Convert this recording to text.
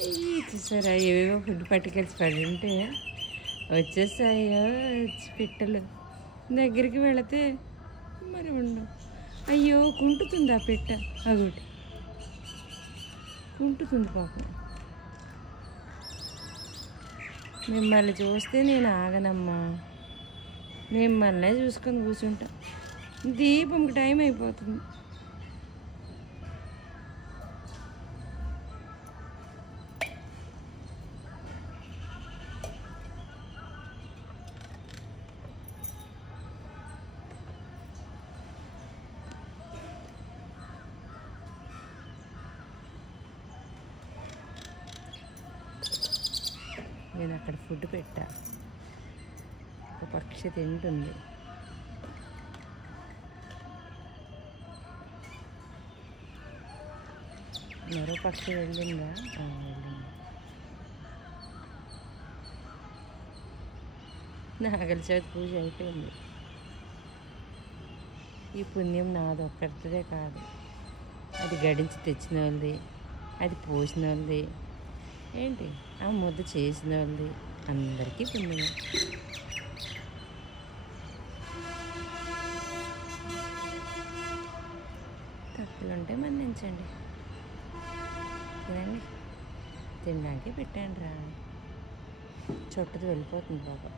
చూసారా ఏవేవో ఫుడ్ పట్టుకెళ్ళి పడి ఉంటే వచ్చేసాయో పిట్టలు. దగ్గరికి వెళితే మరి ఉండు. అయ్యో కుంటుతుంది ఆ పిట్ట. అగోటి కుంటుతుంది పాపం. మిమ్మల్ని చూస్తే నేను ఆగనమ్మా, మిమ్మల్నే చూసుకొని కూర్చుంటా. దీపంకి టైం అయిపోతుంది. నేను అక్కడ ఫుడ్ పెట్టా, ఒక పక్షి తింటుంది. మరో పక్షి వెళ్ళిందా? వెళ్ళింది. నాగల చవితి పూజ అయిపోయింది. ఈ పుణ్యం నాది ఒక్కరిదే కాదు, అది గడించి తెచ్చిన వాళ్ళది, అది పోసిన వాళ్ళది, ఏంటి ఆ ముద్ద చేసిన వాళ్ళది, అందరికీ పుణ్యమే. తప్పులుంటే మన్నించండి. తినండి, తినడానికి పెట్టండి రా. చుట్టది వెళ్ళిపోతుంది బాబా.